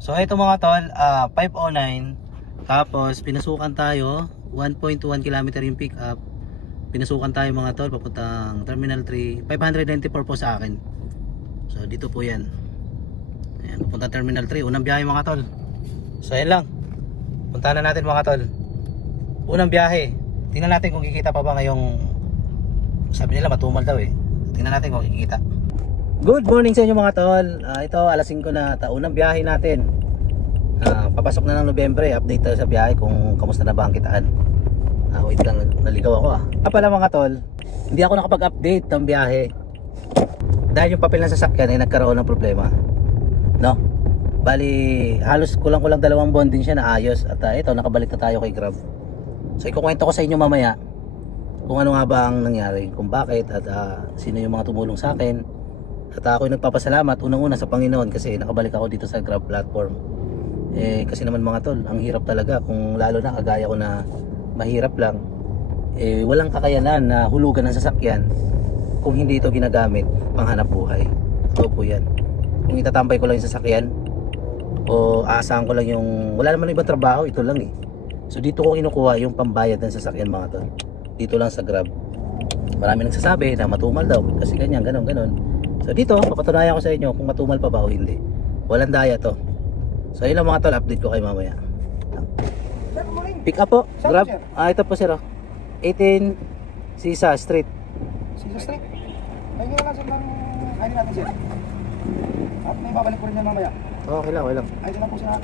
So ito mga tol, 509. Tapos pinasukan tayo 1.1 km yung pick up. Pinasukan tayo mga tol papuntang Terminal 3. 594 po sa akin. So dito po yan. Ayan, papuntang Terminal 3. Unang biyahe mga tol. So ayan lang. Puntahan na natin mga tol. Unang biyahe. Tingnan natin kung kikita pa ba ngayong, sabi nila matumal daw eh. Tingnan natin kung kikita. Good morning sa inyo mga tol. Ito alas 5 na. Unang biyahe natin. Papasok na ng Nobyembre. Update tayo sa biyahe kung kamusta na ba ang kitaan. Wait lang, naligaw ako pala mga tol, hindi ako nakapag-update ng biyahe dahil yung papel ng sasakyan ay nagkaroon ng problema, no? Bali halos kulang-kulang 2 buwan din siya na ayos. At ito nakabalik na tayo kay Grab. So ikukwento ko sa inyo mamaya kung ano nga ba ang nangyari, kung bakit, at sino yung mga tumulong sa akin. At ako'y nagpapasalamat unang-una sa Panginoon kasi nakabalik ako dito sa Grab platform. Kasi naman mga tol, ang hirap talaga, kung lalo na kagaya ko na mahirap lang, walang kakayanan na hulugan ng sasakyan kung hindi ito ginagamit panghanap buhay. Ito po yan. Kung itatambay ko lang yung sasakyan o aasahan ko lang yung, wala naman ibang trabaho, ito lang eh. So dito ko kinukuha yung pambayad ng sasakyan mga tol, dito lang sa Grab. Marami nagsasabi na matumal daw kasi ganyan, ganon. So dito papatunayan ko sa inyo kung matumal pa ba o hindi. Walang daya to. So yun lang mga tol, update ko kayo mamaya. Pick up po, Grab. Ito po sir, 18 Sisa Street. Sisa Street? Pahingin na lang sir ng ID natin sir. At may babalik ko rin yan mamaya. Okay lang. ID lang po siya.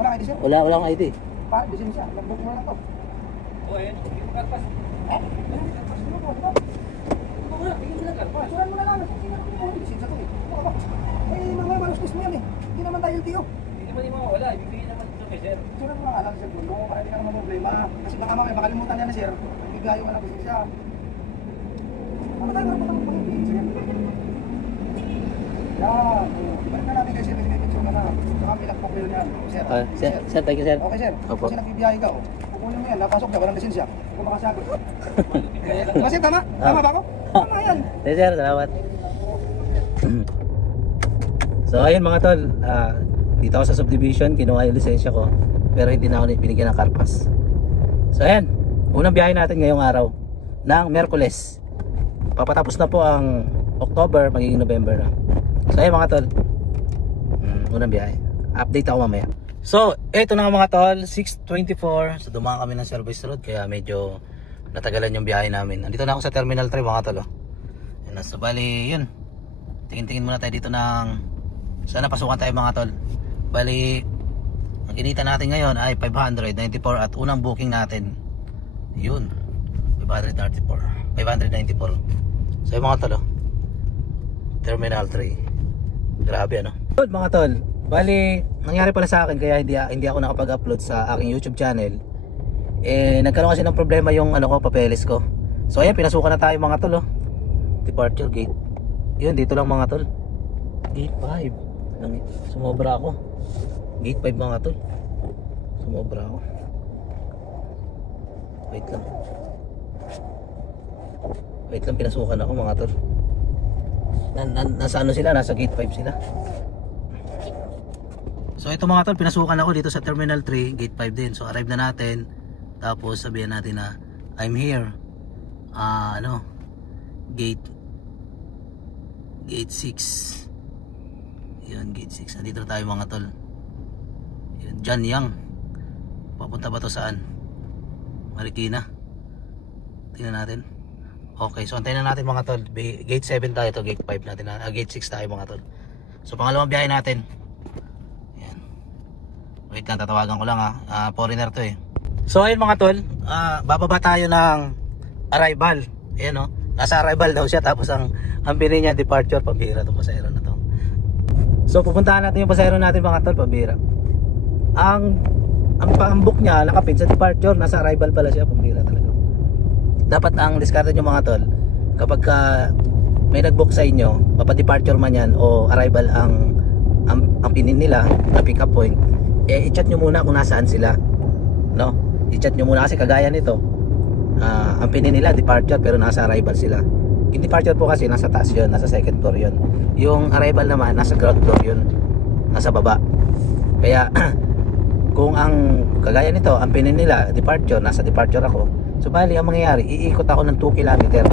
Wala ID sir? Wala akong ID. Lisensya, nag-book mo lang to. Yun, hindi mo karpas. Hindi mo karpas, hindi mo karpas. Hindi mo karpas. Suran mo na lang, hindi mo lisensya to eh. May mga malustos mo yan eh. Hindi naman tayo LTO. Hindi naman yung mga wala, ibigay naman ito kay sir. Suran mo lang sir, Bruno, para hindi ka naman problema. Kasi baka mamaya makalimutan yan na sir, bigayo ka na lisensya. Ano tayo karapatan mo pang lisensya? Yan, balik na natin kay sir, may picture ka na. Saka may lakpak yun yan. Sir, thank you sir. Okay sir, opo. Kasi nagbibiyahe ka kukunin mo yan, napasok ka, walang lisensya. Kung makasagot. Kasi tama? Tama ba ako? Tama yan. Yes sir, salamat. So ayun mga tol, dito ako sa subdivision, kinuha yung lisensya ko, pero hindi na ako binigyan ng karpas. So ayan, unang biyahe natin ngayong araw ng Miyerkules. Papatapos na po ang October, magiging November na. So ayun mga tol, unang biyahe. Update ako mamaya. So eto na mga tol, 6:24. So dumaan kami ng service road kaya medyo natagalan yung biyahe namin. Nandito na ako sa Terminal 3 mga tol. Yan, so bali yun, tingin-tingin muna tayo dito ng sana pasukan tayo mga tol. Bali ang kinita natin ngayon ay 594 at unang booking natin yun 594. So yung mga tol, Terminal 3. Grabe ano. Good mga tol, bali nangyari pala sa akin kaya hindi ako nakapag-upload sa aking YouTube channel. Nagkaroon kasi ng problema yung papeles ko. So ayan, pinasukan na tayo mga tol. Departure gate. Yun, dito lang mga tol. Gate 5. Sumobra ako. Gate 5 mga tol. Sumobra ako. Wait lang, pinasukan ako mga tol. Nasa ano sila? Nasa gate 5 sila. So ito mga tol, pinasukan ako dito sa Terminal 3, gate 5 din. So arrive na natin. Tapos sabihan natin na I'm here. Gate 6. Yan, gate 6. Nandito na tayo mga tol. Yan, John Young. Papunta ba to saan? Marikina. Tingnan natin. Okay, so antayin na natin mga tol. Gate 7 tayo to, gate 5 natin. Gate 6 tayo mga tol. So pangalawang biyahe natin. Yan. Wait lang, tatawagan ko lang foreigner to eh. So ayun mga tol, bababa tayo ng arrival. Ayan nasa arrival daw siya, tapos ang pili niya departure. Pambihira itong pasahero na to. So pupuntahan natin yung pasahero natin mga tol, pambihira. Ang book niya nakapin sa departure, nasa arrival pala siya, pambihira talaga. Dapat ang discarded nyo mga tol, kapag may nag-book sa inyo, papa-departure man yan o arrival ang pinin nila na pick up point, i-chat nyo muna kung nasaan sila, no? I-chat nyo muna kasi kagaya nito, ang pinin nila departure pero nasa arrival sila. Yung departure po kasi nasa taas yun, nasa second floor yun. Yung arrival naman nasa ground floor yun, nasa baba. Kaya kung ang kagaya nito, ang pinin nila departure, nasa departure ako. So bali ang mangyayari, iikot ako ng 2 km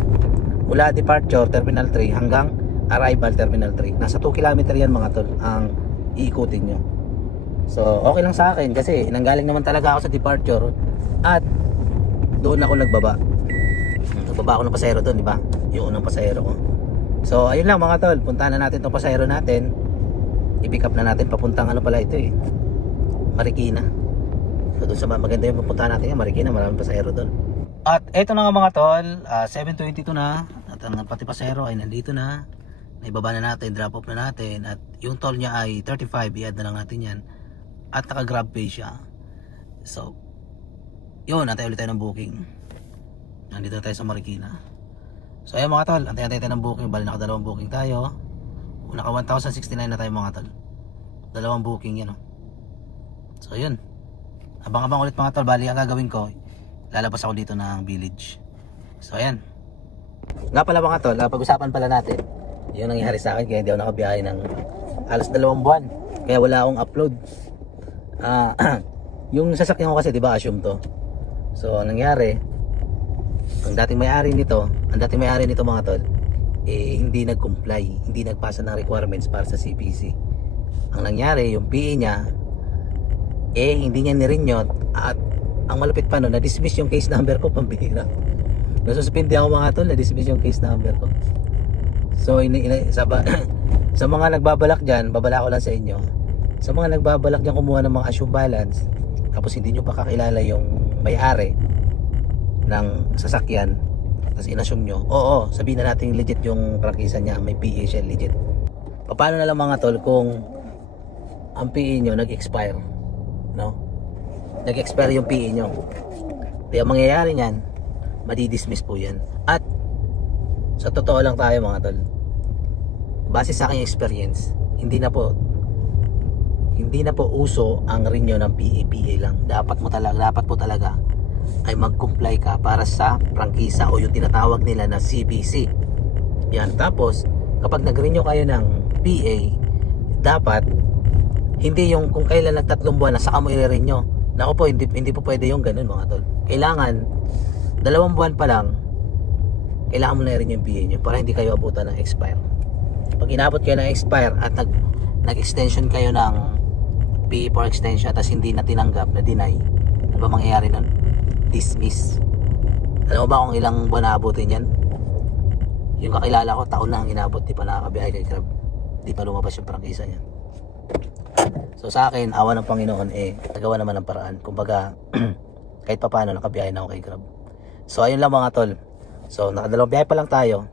mula departure terminal 3 hanggang arrival terminal 3. Nasa 2 km yan mga tol ang iikutin nyo. So okay lang sa akin kasi nanggaling naman talaga ako sa departure at doon ako nagbaba. Nagbaba ako ng pasahero doon, di ba? Yung unang pasahero ko. So ayun lang mga tol, puntahan na natin tong pasahero natin. I-pick up na natin papuntang ano pala ito eh, Marikina. So doon sa maganda yung pupuntahan natin, Marikina, maraming pasahero doon. At eto na nga mga tol, 7:22 na at ang pati pasahero ay nandito na. Naibaba na natin, drop off na natin at yung toll niya ay 35, i-add na lang natin yan. At naka-grab pay siya. So yun, antay ulit tayo ng booking. Nandito na tayo sa Marikina. So ayun mga tol, antay tayo ng booking. Bali naka-2 booking tayo. Naka 1,069 na tayo mga tol. 2 booking yan. So yun, abang-abang ulit mga tol. Bali ang gagawin ko, lalabas ako dito ng village. So ayan. Nga pala mga tol, pag-usapan pala natin yung nangyari sa akin, kaya hindi ako nakabiyahe ng halos 2 buwan. Kaya wala akong upload. Yung sasakyan ko kasi, di ba, assume to. So ang nangyari, ang dating may-ari nito mga tol, hindi nag-comply, hindi nagpasa ng requirements para sa CPC. Ang nangyari, yung PE niya, hindi niya nirenyot at ang malupit pa no, na-dismiss yung case number ko, pambihira. Nasuspindi ako mga tol, na-dismiss yung case number ko. So sa mga nagbabalak dyan, babala ko lang sa inyo, sa mga nagbabalak dyan kumuha ng mga assume balance tapos hindi nyo pa kakilala yung may-ari ng sasakyan, tapos inassume nyo, oo, sabihin na natin legit yung prangkisa niya, may PE siya, legit. Paano na lang mga tol kung ang PE nyo nag-expire, no? Nag-expire yung PE nyo, kaya mangyayari nyan, madidismiss po yan. At sa totoo lang tayo mga tol, base sa aking experience, hindi na po uso ang renew ng PA lang. Dapat po talaga ay mag-comply ka para sa prangkisa o yung tinatawag nila na CPC. Yan. Tapos kapag nag-renew kayo ng PA, dapat hindi yung kung kailan nag-3 buwan na saka mo i-renew. Naku po, hindi po pwede yung ganun mga tol. Kailangan 2 buwan pa lang, kailangan mo na i-renew yung PA nyo para hindi kayo abutan ng expire. Pag inabot kayo ng expire at nag-extension kayo ng PE for extension tapos hindi na tinanggap, na deny, ano ba mangyayari nun? Dismiss. Alam mo ba kung ilang buwan naabutin yan? Yung kakilala ko, taon na ang inabot, di pa nakakabiyahe kay Grab, di pa lumabas yung prangkisa niya. So sa akin, awa ng Panginoon, nagawa naman ng paraan. Kumbaga kahit pa paano nakabiyahe na ako kay Grab. So ayun lang mga tol. So nakadalawang biyahe pa lang tayo.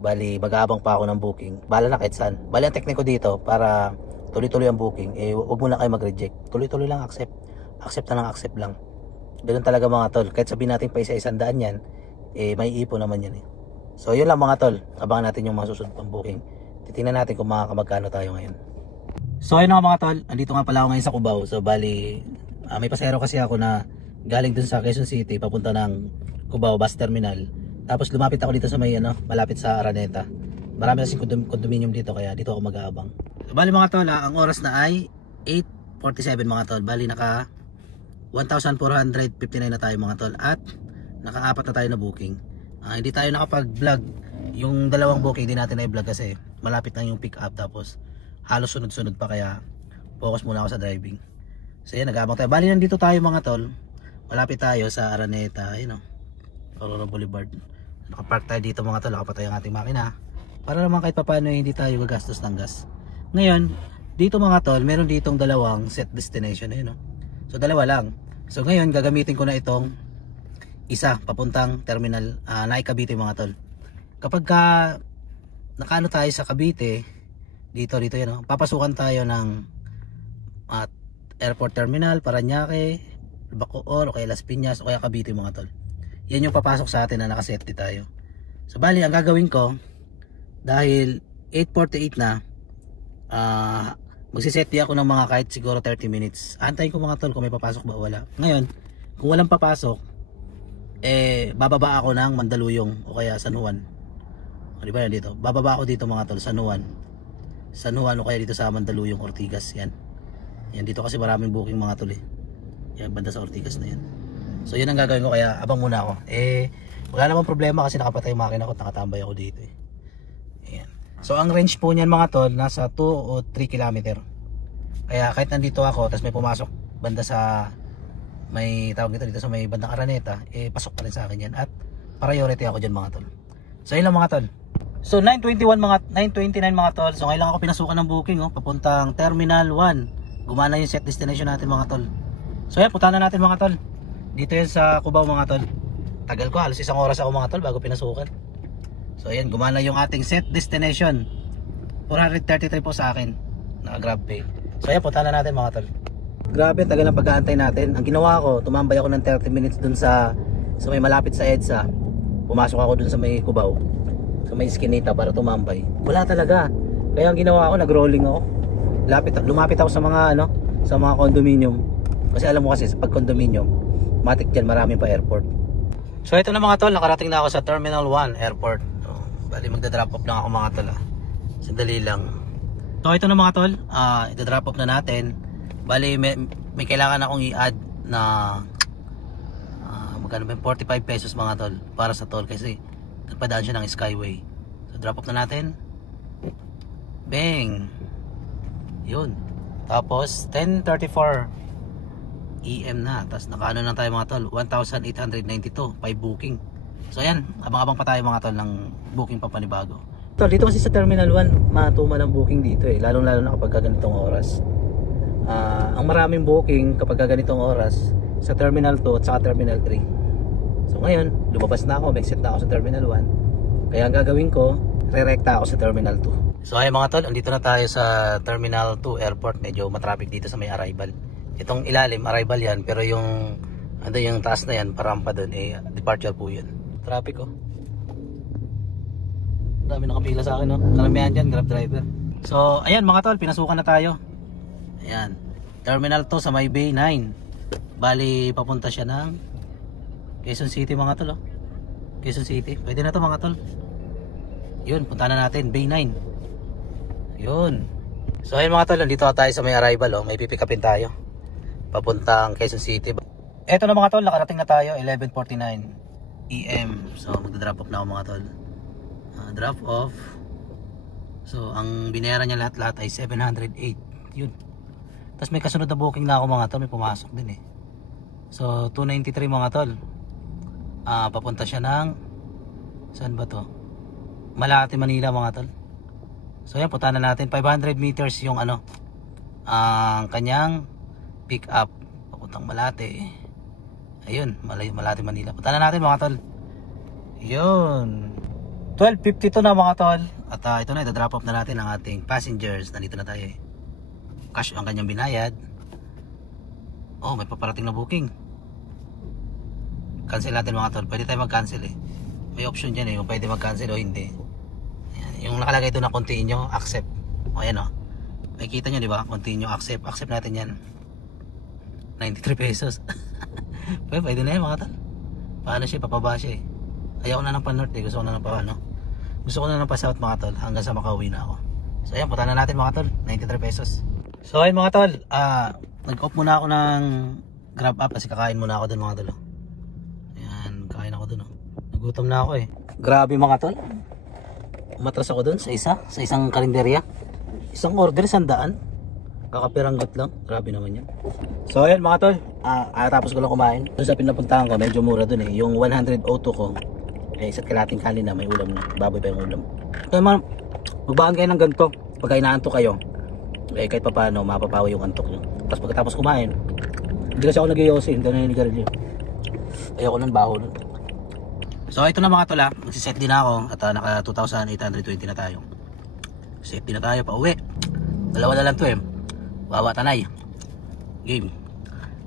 Bali mag-aabang pa ako ng booking. Bala na kahit saan. Bali ang tekniko dito para tuloy-tuloy ang booking, huwag muna kayo mag-reject. Tuloy-tuloy lang, accept na lang, accept lang. Ganun talaga mga tol. Kahit sabihin natin pa isa-100 yan, may ipo naman yan. So yun lang mga tol, abangan natin yung mga susunod pang booking. Titingnan natin kung makakabagkano tayo ngayon. So ayun nga mga tol, andito nga pala ako ngayon sa Cubao. So bali, may pasahero kasi ako na galing dun sa Quezon City papunta ng Cubao bus terminal. Tapos lumapit ako dito sa may malapit sa Araneta. Marami kasing condominium dito kaya dito ako mag-aabang. So, bali mga tol, ang oras na ay 8:47 mga tol. Bali naka 1,459 na tayo mga tol at naka-4 na tayo na booking. Hindi tayo nakapag-vlog. Yung 2 booking din natin na i-vlog kasi malapit na yung pick up tapos halos sunod-sunod pa kaya focus muna ako sa driving. So yan, nag-aabang tayo. Bali nandito tayo mga tol. Malapit tayo sa Araneta, ayun Aurora Boulevard. Nakapark tayo dito mga tol, nakapatay ang ating makina para naman kahit papaano hindi tayo gagastos ng gas. Ngayon, dito mga tol, meron ditong 2 set destination So 2 lang. So ngayon gagamitin ko na itong isa papuntang terminal Naik Cavite mga tol. Kapag nakaano tayo sa Cavite, dito papasukan tayo ng airport terminal, Parañaque, Bacoor o kaya Las Piñas o kaya Cavite mga tol. Yan yung papasok sa atin na nakaseti tayo. So bali ang gagawin ko, dahil 8:48 na, magsiseti ako ng mga kahit siguro 30 minutes. Antayin ko mga tol kung may papasok ba o wala. Ngayon, kung walang papasok, bababa ako ng Mandaluyong o kaya San Juan. O diba yan dito? Bababa ako dito mga tol, San Juan o kaya dito sa Mandaluyong, Ortigas. Yan Yan, dito kasi maraming booking mga tol eh. Yan, banda sa Ortigas na yan. So yun ang gagawin ko, kaya abang muna ako. Wala namang problema kasi nakapatay yung makina ko at nakatambay ako dito eh. Ayan. So ang range po niyan mga tol, nasa 2 o 3 kilometer. Kaya kahit nandito ako, tapos may pumasok banda sa may tawag dito sa may bandang Araneta, pasok pa rin sa akin yan. At priority ako dyan mga tol. So yun lang mga tol. So 929 mga tol. So ngayon lang ako pinasukan ng booking papuntang Terminal 1. Gumana yung set destination natin mga tol. So yan, puntahan na natin mga tol. Dito yan sa Cubao mga tol. Tagal ko, halos 1 oras ako mga tol bago pinasukan. So ayan, gumana yung ating set destination. 433 po sa akin. Naka GrabPay. So ayan, puntahan na natin mga tol. Grabe, tagal ng pag-aantay natin. Ang ginawa ko, tumambay ako ng 30 minutes dun sa may malapit sa EDSA. Pumasok ako dun sa may Cubao, sa may Eskinita para tumambay. Wala talaga. Kaya ang ginawa ko, nag-rolling ako. Lumapit ako sa mga condominium. Kasi alam mo kasi pag condominium, matik dyan, maraming pa airport. So ito na mga tol, nakarating na ako sa Terminal 1 Airport. Bali magda-drop off lang ako mga tol. Sandali lang. So ito na mga tol, i-drop off na natin. Bali may kailangan akong i-add na magkano ba, 45 pesos mga tol para sa toll kasi nagpadaan siya ng Skyway. So drop off na natin. Bang! Yun. Tapos 10:34 EM na. Tapos nakaano na tayo mga tol, 1,892 5 booking. So ayan, abang-abang pa tayo mga tol ng booking pa panibago. Tol, dito kasi sa Terminal 1 matumal ang booking dito eh, lalong-lalo na kapag ganitong oras. Ang maraming booking kapag ganitong oras sa Terminal 2 at saka Terminal 3. So ngayon, lumabas na ako, may set na ako sa Terminal 1. Kaya ang gagawin ko, re-recta ako sa Terminal 2. So ayun mga tol, andito na tayo sa Terminal 2 Airport. Medyo matraffic dito sa may arrival. Itong ilalim, arrival yan, pero yung taas na yan, parampa doon, departure po yun. Traffic dami nakapila sa akin karamihan dyan, Grab driver. So ayan mga tol, pinasukan na tayo. Ayan, Terminal 2 sa may Bay 9. Bali papunta siya ng Quezon City mga tol Quezon City, pwede na to mga tol. Yun, punta na natin Bay 9. Yun. So ayun mga tol, dito tayo sa may arrival may pipick-upin tayo papuntang Quezon City. Eto na mga tol, nakarating na tayo 11:49 EM. So magda-drop off na ako mga tol. Drop off. So ang binayaran niya lahat ay 708. Yun. Tapos may kasunod na booking na ako mga tol, may pumasok din So 293 mga tol. Papunta siya ng saan ba to? Malate, Manila mga tol. So yan, punta na natin 500 meters yung ang kanyang pick up papuntang Malate. Ayun, Malate, Manila. Punta na natin mga tol. Yun. 12:52 na mga tol. At ito na, ita-drop off na natin ang ating passengers. Nandito na tayo Cash ang kanyang binayad. May paparating na booking. Cancel natin mga tol. Pwede tayo mag-cancel May option dyan kung pwede mag-cancel o hindi. Ayan, yung nakalagay doon na continue, accept. Ayan makikita nyo diba? Continue, accept. Accept natin yan. 93 pesos. Pwede na yan mga tol. Paano siya? Papaba siya Ayaw ko na ng pa-north Gusto ko na ng Gusto ko na ng pa-south mga tol. Hanggang sa makauwi na ako. So ayan, punta na natin mga tol. 93 pesos. So ayun mga tol, nag-off muna ako ng Grab app kasi kakain muna ako dun mga tol. Ayan, kakain ako dun Nagutom na ako Grabe mga tol. Umatras ako dun sa isang karinderya. Isang order, 100. Kakapiranggot lang. Grabe naman yan. So ayan mga tol, tapos ko lang kumain. Doon sa pinapuntahan ko, medyo mura dun yung 102 ko. Isa't kalating kanin na, may ulam na. Baboy pa yung ulam. Kaya magbaan kayo ng ganito. Pagka inaantok kayo, kahit pa paano, mapapawa yung antok nyo. Tapos pagkatapos kumain, hindi kasi ako nag-iossi, hindi na nanigarilyo. Ayoko ng baho nun. So ito na mga tol magsiset din ako at naka 2,820 na tayo. Set din na tayo pa uwi. Dalawa na lang to Wawa tanay. Game.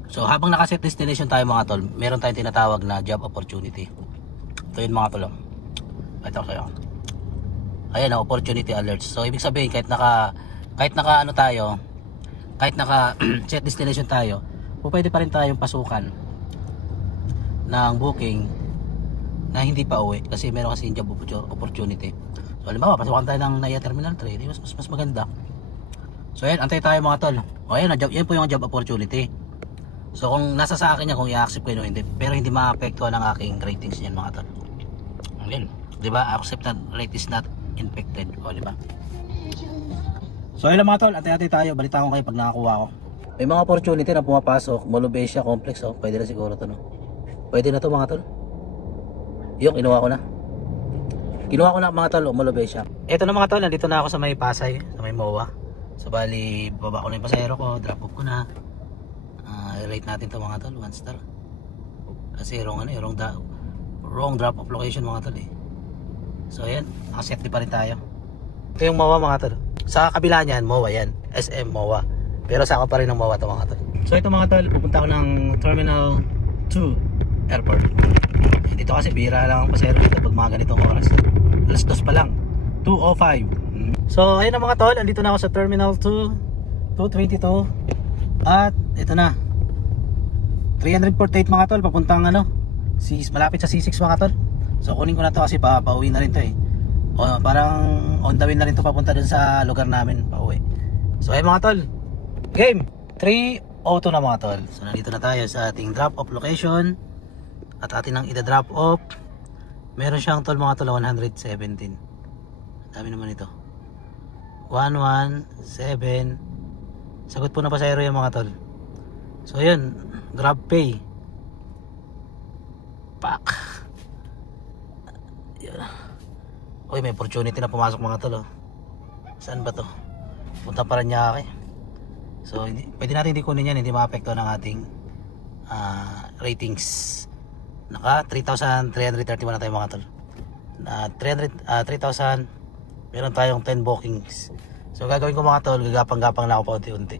So habang nakaset destination tayo mga tol, meron tayong tinatawag na job opportunity. Ito yun mga tol Ito sa'yo. Ayan opportunity alerts. So ibig sabihin kahit naka set destination tayo, pwede pa rin tayong pasukan ng booking na hindi pa uwi kasi meron kasi job opportunity. So halimbawa pasukan tayo ng NAIA Terminal 3, mas maganda. So ayan, antay tayo mga tol. O ayan, yan po yung job opportunity. So kung nasa sa akin yan, kung i-accept ko yun o hindi. Pero hindi maapektuhan ang aking ratings niyan mga tol. Ayan, di ba? Accepted rate is not infected. O di ba? So ayun lang mga tol, antay-antay tayo. Balita ko kayo pag nakakuha ko. May mga opportunity na pumapasok. Molobesia complex, oh. Pwede na siguro to, no? Pwede na to mga tol. Yung kinuha ko na. Kinuha ko na mga tol, Molobesia. Ito na mga tol, nandito na ako sa may Pasay, sa may MOA. So bali, baba ko na yung pasahero ko, drop off ko na. I-rate natin to mga tol, 1 star. Kasi wrong drop off location mga tol eh. So ayan, nakasetli pa rin tayo. Ito yung MOA mga tol. Sa kabila niyan, MOA yan. SM MOA. Pero sa ako pa rin ng MOA to mga tol. So ito mga tol, pupunta ako ng Terminal 2 Airport. Dito kasi bira lang ang pasahero dito pag mga ganitong oras. Alas 2 pa lang, 2:05. So ayun na mga tol, andito na ako sa Terminal 2 222. At ito na 348 mga tol, papuntang malapit sa C6 mga tol. So kunin ko na to kasi pauwi na rin to eh. Parang on the way na rin to papunta dun sa lugar namin, pauwi. So ayun mga tol, game 3:02 na mga tol. So nandito na tayo sa ating drop off location. At atin ang ida-drop off. Meron siyang tol mga tol 117. Dami naman ito. 117. Sagot po na pasahero yung mga tol. So yun, Grab Pay. Pak. Yun. Uy, may opportunity na pumasok mga tol, oh. Saan ba to? Punta Paranaque. So pwede natin hindi kunin yan, hindi maapekto ng ating ratings. Naka 3,331 na tayo mga tol. 3,000. Meron tayong 10 bookings. So gagawin ko mga tol, gagapang-gapang na ako pa unti-unti.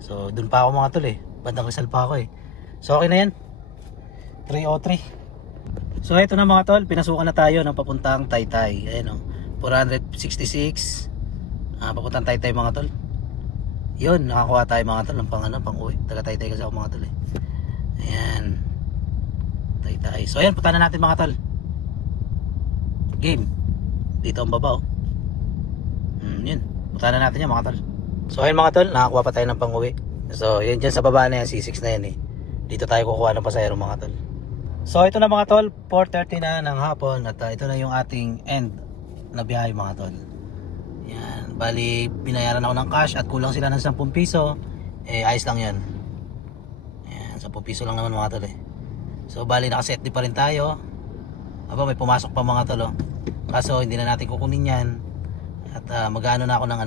So dun pa ako mga tol eh. Bandang Rizal pa ako eh. So okay na yan. 303. So ito na mga tol, pinasukan na tayo ng papuntang Taytay. Ayan o, 466. Papuntang Taytay mga tol. Yun, nakakuha tayo mga tol ng pang uwi. Taga Taytay kasi ako mga tol eh. Ayan, Taytay. So ayan, punta na natin mga tol. Game. Dito ang baba oh. Yun, punta na natin yan mga tol. So ayun mga tol, nakakuha pa tayo ng pang uwi. So yun dyan sa baba na yan, C6 na yan eh. Dito tayo kukuha ng pasahero mga tol. So ito na mga tol, 4:30 na ng hapon. At ito na yung ating end na biyahe mga tol. Yan, bali binayaran ako ng cash at kulang sila ng 10 piso. Eh ayos lang yan. Yan, 10 piso lang naman mga tol eh. So bali nakaset di pa rin tayo. Aba, may pumasok pa mga tol oh. Kaso hindi na natin kukunin yan. At mag-ano na ako ng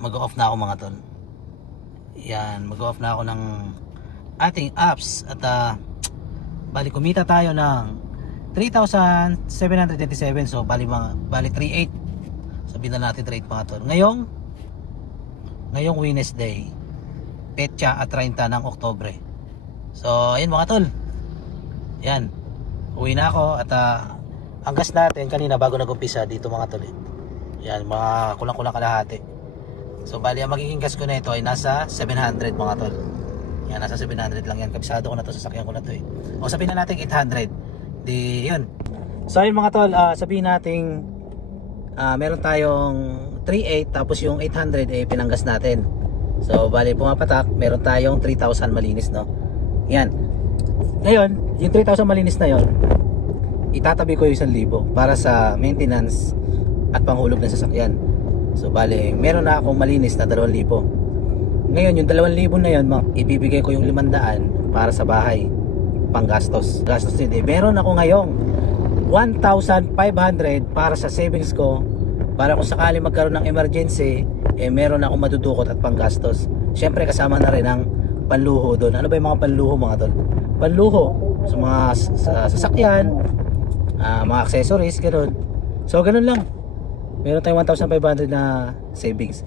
mag-off na ako mga tol. Yan, mag-off na ako ng ating apps. At bali kumita tayo ng 3,727. So bali 3,800. Sabihin na natin 3,800 mga tol. Ngayong Wednesday, petsa at 30 ng Oktobre. So ayun mga tol. Yan, uwi na ako. At ang gas natin kanina bago nag-umpisa dito mga tol eh. Yan, mga kulang-kulang kalahati. So bali ang magiging gas ko na ito ay nasa 700 mga tol. Yan, nasa 700 lang yan. Kabisado ko na to, sasakyan ko na to eh. O sabihin na natin 800. Di yun. So ayun mga tol, sabihin natin meron tayong 3,800 tapos yung 800 eh pinanggas natin. So bali pumapatak, meron tayong 3,000 malinis no. Yan. Ngayon, yung 3,000 malinis na yon, itatabi ko yung 1,000 para sa maintenance at panghulog ng sasakyan. So bali, meron na akong malinis na 2,000. Ngayon, yung 2,000 na yon, ibibigay ko yung 500 para sa bahay, panggastos. Gastos din. Meron ako ngayong 1,500 para sa savings ko, para kung sakali magkaroon ng emergency, eh meron akong madudukot at panggastos. Syempre kasama na rin ang panluho doon. Ano ba yung mga panluho mga tol? Panluho sa mga sasakyan, mga accessories, ganoon. So ganoon lang. Meron tayong 1,500 na savings.